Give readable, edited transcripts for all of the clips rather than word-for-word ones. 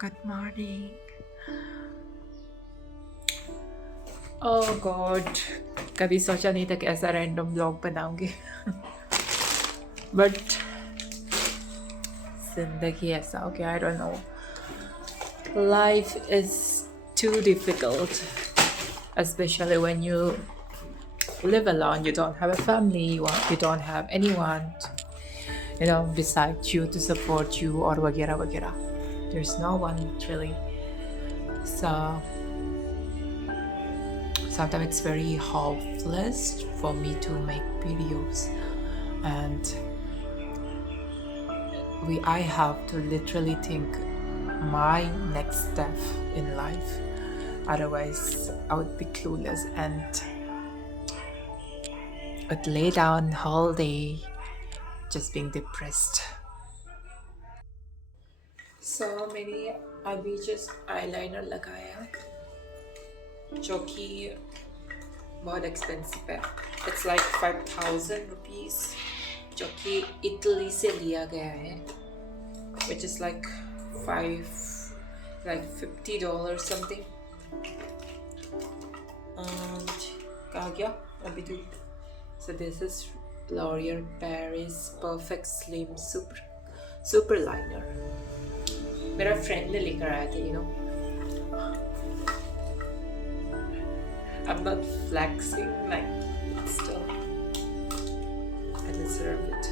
Good morning. Oh God, कभी सोचा नहीं था कि ऐसा रैंडम ब्लॉग बनाऊंगी बट जिंदगी ऐसा हो गया. I don't know. Life is too difficult, especially when you live alone. You don't have a family. You don't have anyone, besides you to support you or वगैरह वगैरह. There's no one really. So sometimes it's very hopeless for me to make videos, and I have to literally think my next step in life, otherwise I would be clueless and would lay down whole day just being depressed. So मैंने अभी just eyeliner लगाया जो कि बहुत expensive है. It's like 5,000 rupees जो कि Italy से लिया गया है, which is like $50 something. And कहाँ गया अभी तो. So this is L'Oreal Paris Perfect Slim Super Liner. मेरा फ्रेंड ने लेकर आया था. I'm not flexing, like, still I deserve it.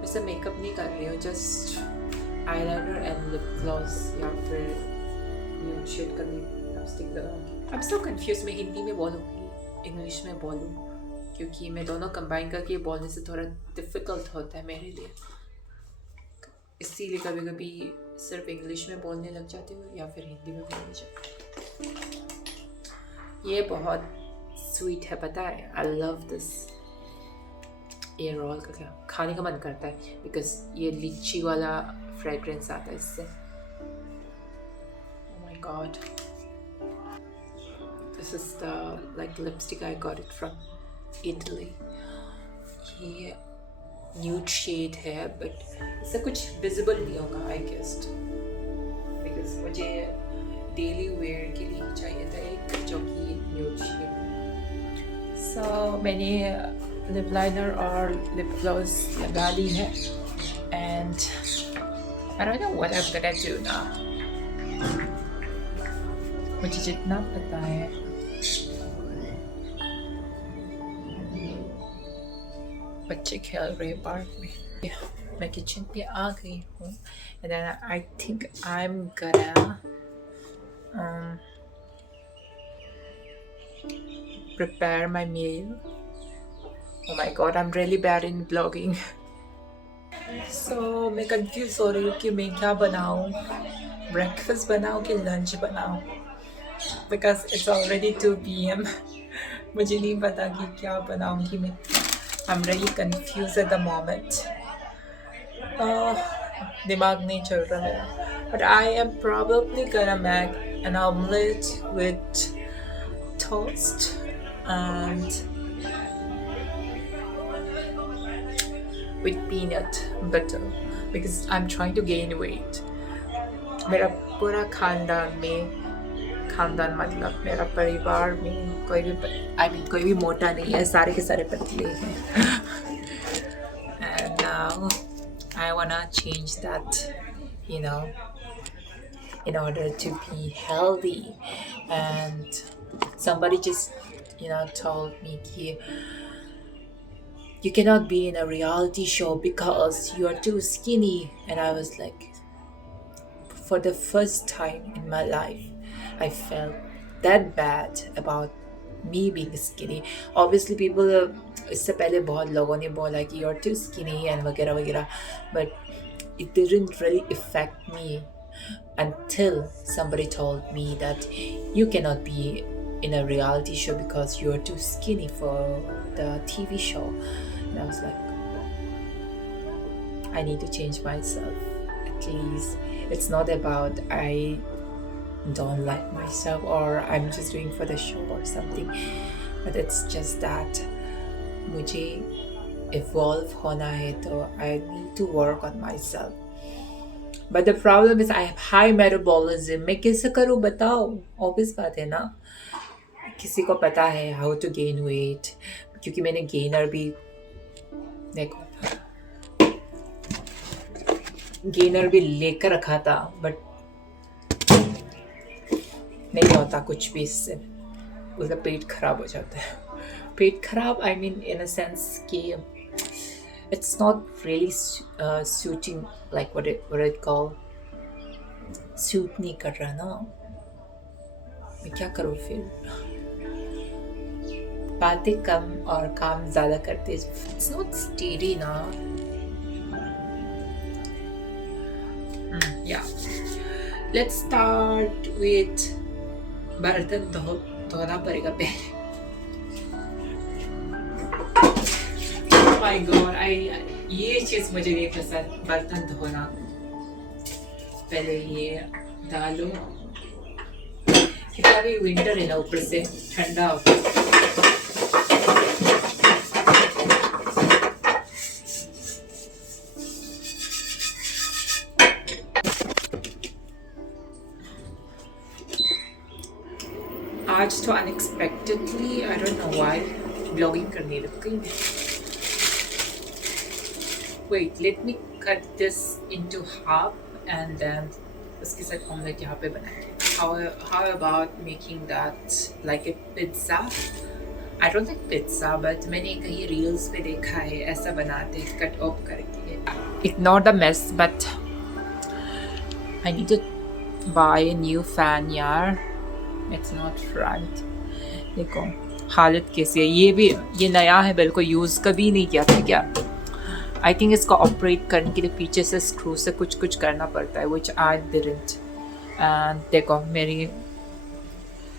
वैसे मेकअप नहीं कर रही हूँ, just eyeliner and lip gloss या फिर nude shade का लिपस्टिक लगाऊंगी. I'm so confused. मैं हिंदी में बोलूँगी इंग्लिश में बोलूँ, क्योंकि मैं दोनों कंबाइन करके बोलने से थोड़ा डिफ़िकल्ट होता है मेरे लिए. इसीलिए कभी कभी सिर्फ इंग्लिश में बोलने लग जाती हूँ या फिर हिंदी में बोलने जाती हूँ. ये बहुत स्वीट है, पता है. I love this. ये रोल का क्या खाने का मन करता है बिकॉज ये लीची वाला फ्रेग्रेंस आता है इससे. Oh my god. This is the lipstick I got it from Italy. ये न्यूड शेड है बट इससे कुछ विजिबल नहीं होगा आई गेस, बिकॉज मुझे डेली वेयर के लिए चाहिए था एक जो कि न्यूड शेड. सो मैंने लिप लाइनर और लिप ग्लॉस लगा ली है and I don't know what I am gonna do now. मुझे जितना पता है बच्चे खेल रहे पार्क में. मैं किचन पे आ गई हूँ and then I think I'm gonna prepare my meal. Oh my god, I'm really bad in vlogging. So मैं confused हो रही हूँ कि मैं क्या बनाऊँ, breakfast बनाऊँ कि lunch बनाऊँ, because it's already 2 p.m. मुझे नहीं पता कि क्या बनाऊँगी मैं. I'm really confused at the moment. दिमाग नहीं चल रहा मेरा. But I am probably gonna make an omelette with toast and with peanut butter because I'm trying to gain weight. मेरा पूरा खानदान मतलब मेरा परिवार में कोई भी मोटा नहीं है, सारे के सारे पतले हैं. And now I wanna change that, in order to be healthy. And somebody just told me you cannot be in a reality show because you are too skinny. And I was like, for the first time in my life I felt that bad about me being skinny. Obviously people इससे पहले बहुत लोगों ने बोला कि you're too skinny and वगैरह वगैरह, but it didn't really affect me until somebody told me that you cannot be in a reality show because you are too skinny for the TV show. And I was like, I need to change myself at least. It's not about I don't like myself or I'm just doing for the show or something, but it's just that मुझे evolve होना है तो I need to work on myself. But the problem is I have high metabolism. मैं कैसे करूँ बताओ? Obvious बात है ना, किसी को पता है हाउ टू गेन वेट, क्योंकि मैंने गेनर भी, देखो गेनर भी लेकर रखा था, बट नहीं होता कुछ भी इससे, उसका पेट खराब हो जाता है। पेट खराब I mean in a sense कि it's not really suiting, like what it call, suit नहीं कर रहा ना। मैं क्या करूँ फिर? बातें कम और काम ज्यादा करते, इट्स नॉट स्टेडी ना। या लेट्स स्टार्ट विथ बर्तन धोना पड़ेगा पहले। माय गॉड, ये चीज मुझे नहीं पसंद, बर्तन धोना। पहले ये डालो, कितना भी विंटर है ना, ऊपर से ठंडा होता है। आज तो unexpectedly I don't know why blogging करने लग गई मैं। Wait, let me cut this into half and then उसके साथ ऑमलेट यहाँ पे बनाएंगे। How about making that like a pizza? I don't like pizza, but मैंने कहीं रील्स पे देखा है ऐसा बनाते हैं, कट ऑफ करके। Ignore the mess, but I need to buy a new fan यार। It's not right। देखो हालत कैसी है, ये नया है, बिल्कुल यूज़ कभी नहीं किया था क्या। आई थिंक इसको ऑपरेट करने के लिए पीछे से स्क्रू से कुछ करना पड़ता है, which I didn't। एंड देखो मेरी,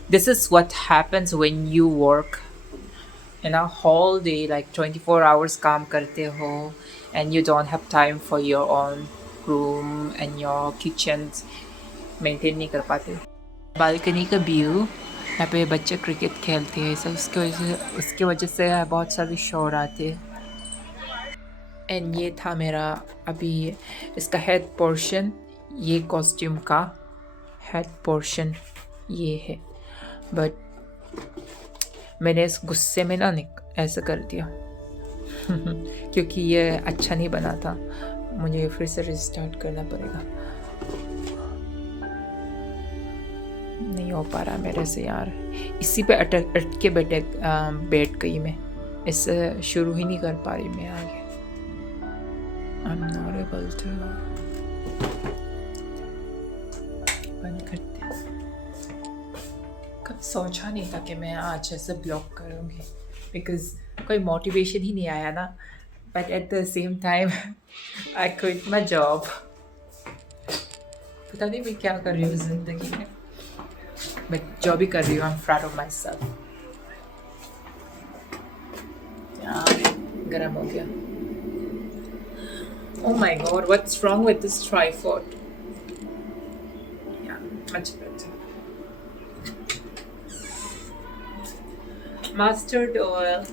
this is what happens when you work in a whole day, like 24 hours काम करते हो and you don't have time for your own room and your kitchen, maintain नहीं कर पाते। बालकनी का view, यहाँ पे बच्चे क्रिकेट खेलते हैं सब, उसकी वजह से बहुत सारे शोर आते हैं। एंड ये था मेरा अभी इसका हेड पोर्शन, ये कॉस्ट्यूम का हेड पोर्शन ये है, बट मैंने इस गुस्से में ना ऐसा कर दिया क्योंकि ये अच्छा नहीं बना था, मुझे फिर से रिस्टार्ट करना पड़ेगा। नहीं हो पा रहा मेरे से यार, इसी पे अटक के बैठ गई मैं, इससे शुरू ही नहीं कर पा रही मैं आगे। I'm not able to। बंद करते हैं। कब सोचा नहीं था कि मैं आज ऐसे ब्लॉग करूँगी, बिकॉज कोई मोटिवेशन ही नहीं आया ना। But at the same time I quit my job. पता नहीं मैं क्या कर रही हूँ ज़िंदगी में, मैं जो भी कर रही हूँ I am proud of my self. गरम हो गया। Oh my god, what's wrong with this tripod? Yeah, much better. Mustard oil.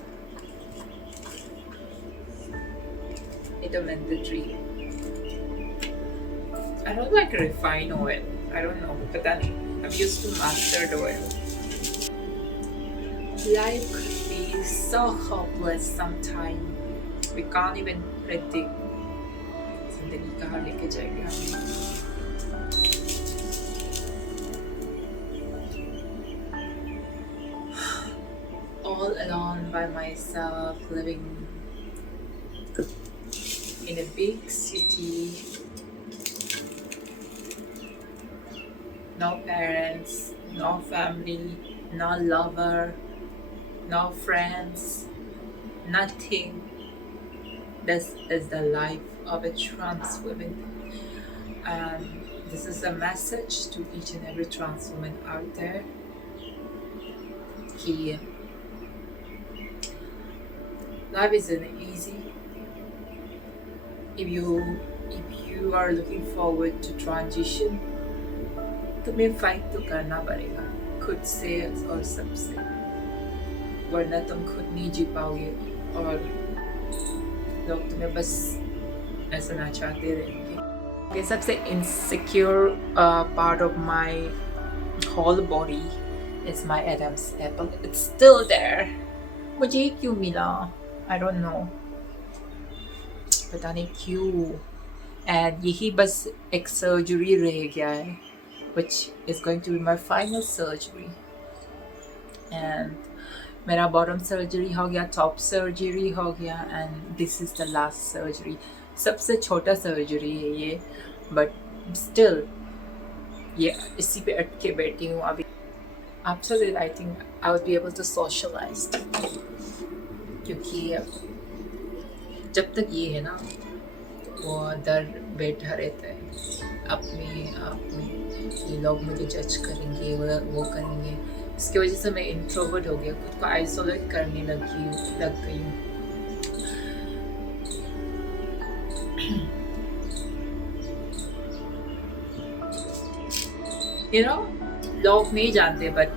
It's a mandatory. I don't like refined oil. I don't know, pata nahi. I'm used to mustard oil. Life could be so hopeless sometimes. We can't even predict जिंदगी कहाँ लेके जाएगी हमें। All alone by myself, living in a big city, no parents, no family, no lover, no friends, nothing. This is the life of a trans woman, and this is a message to each and every trans woman out there. Life isn't easy. If you are looking forward to transition, तुम्हें fight तो करना पड़ेगा खुद से और सबसे, वरना तुम खुद नहीं जी पाओगे और लोग तुम्हें बस ऐसा नचाते रहेंगे। Okay, सबसे insecure part of my whole body is my Adam's apple. It's still there. मुझे ये क्यों मिला? I don't know. पता नहीं क्यों। And यही बस एक सर्जरी रह गया है, which is going to be my final surgery. And मेरा बॉटम सर्जरी हो गया, टॉप सर्जरी हो गया, and this is the last surgery. सबसे छोटा सर्जरी है ये, बट स्टिल ये इसी पे अटके बैठी हूँ अभी। After that I think I would be able to socialise, क्योंकि जब तक ये है ना वो डर बैठा रहता है अपने आप में, ये लोग मुझे जज करेंगे, वो करेंगे। इसकी वजह से मैं इंट्रोवर्ट हो गया, खुद को आइसोलेट करने लग गई हूँ। You know, लोग नहीं जानते, but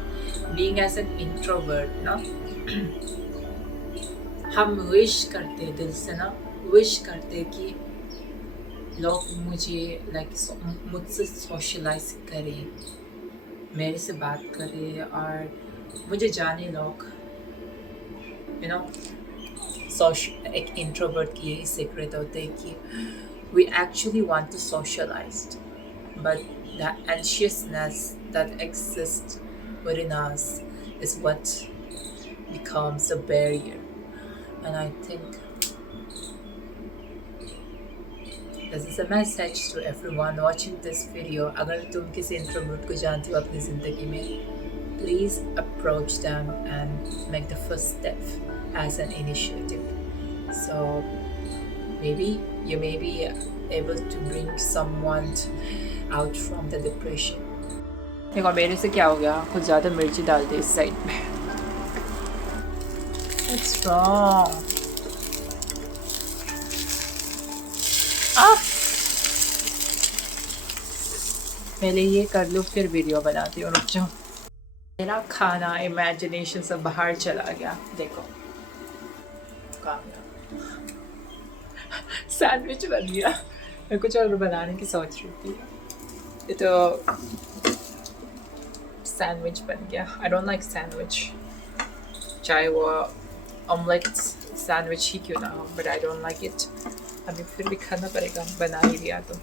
being as an introvert ना, हम विश करते दिल से ना, विश करते कि लोग मुझे मुझसे सोशलाइज करें, मेरे से बात करें और मुझे जाने लोग। यू नो, एक इंट्रोवर्ट की यही सीक्रेट होते हैं कि we actually want to socialise, but the anxiousness that exists within us is what becomes a barrier. And I think this is a message to everyone watching this video. अगर तुम किसी introvert को जानते हो अपनी ज़िंदगी में, please approach them and make the first step as an initiative. So maybe you may be able to bring someone out from the depression. देखो मेरे से क्या हो गया, कुछ ज़्यादा मिर्ची डाल दी इस साइड में। What's wrong? पहले ये कर लूँ फिर वीडियो बनाती हूँ, रुक जाओ। मेरा खाना इमेजिनेशन से बाहर चला गया। देखो सैंडविच बन गया। मैं कुछ और बनाने की सोच रही थी, ये तो सैंडविच बन गया। आई डोंट लाइक सैंडविच, चाहे वो ऑमलेट सैंडविच ही क्यों ना हो, but I don't like it. अभी फिर भी खाना पड़ेगा, बना ही लिया तो।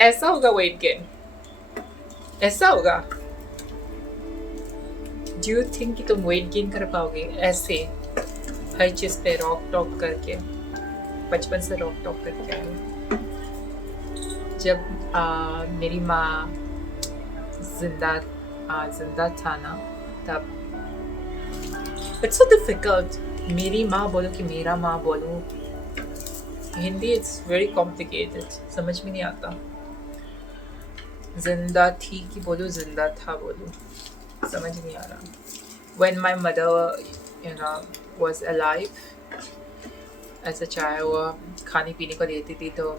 ऐसा होगा वेट गेन, ऐसा होगा। डू यू थिंक कि तुम वेट गेन कर पाओगे ऐसे हर चीज़ पे रॉक टॉक करके? बचपन से रॉक टॉक करके आए। जब मेरी माँ जिंदा था ना, तब इट्स सो डिफिकल्ट, मेरी माँ बोलो कि मेरा माँ बोलो, हिंदी इट्स वेरी कॉम्प्लिकेटेड, समझ में नहीं आता। जिंदा थी कि बोलो जिंदा था बोलो, समझ नहीं आ रहा। When my mother, you know, was alive, ऐसा चाहे वो खाने पीने को देती थी तो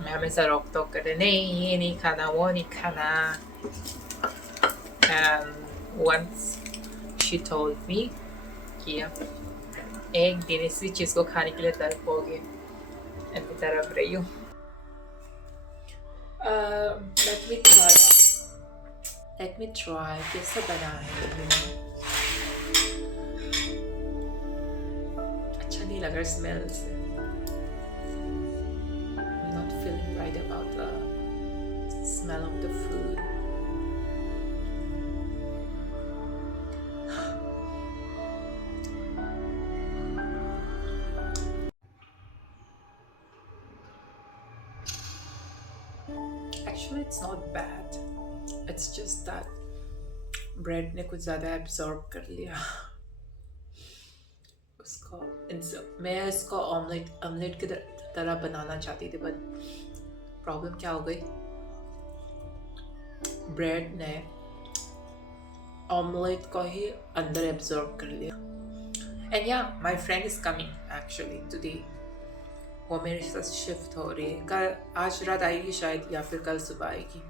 मैं हमेशा रोक टोक कर रहे, नहीं ये नहीं खाना, वो नहीं खाना। And once she told me कि एक दिन इसी चीज़ को खाने के लिए तड़पोगे, and मैं तड़प रही हूँ। Let me try कैसा बना है। अच्छा नहीं लग रहा स्मेल से। I'm not feeling right about the smell of the food. Actually, it's not bad. It's just that bread ने कुछ ज़्यादा एब्जॉर्ब कर लिया उसको। मैं इसको ऑमलेट की तरह बनाना चाहती थी, बट प्रॉब्लम क्या हो गई, ब्रेड ने ऑमलेट को ही अंदर एब्जॉर्ब कर लिया। एंड या my friend is coming actually today, वो मेरे साथ शिफ्ट हो रही है। आज रात आएगी शायद, या फिर कल सुबह आएगी।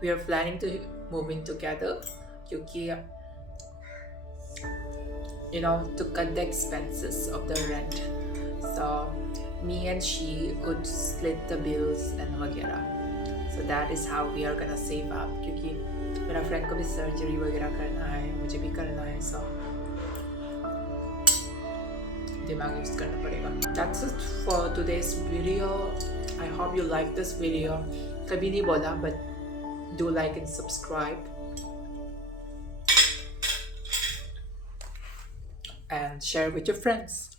We are planning to move in together, क्योंकि to cut the expenses of the rent. So me and she would split the bills and वगैरह. So that is how we are gonna save up, क्योंकि मेरा friend को भी surgery वगैरह करना है, मुझे भी करना है, so दिमाग यूज करना पड़ेगा. That's it for today's video. I hope you like this video. कभी नहीं बोला, but do like and subscribe and share with your friends.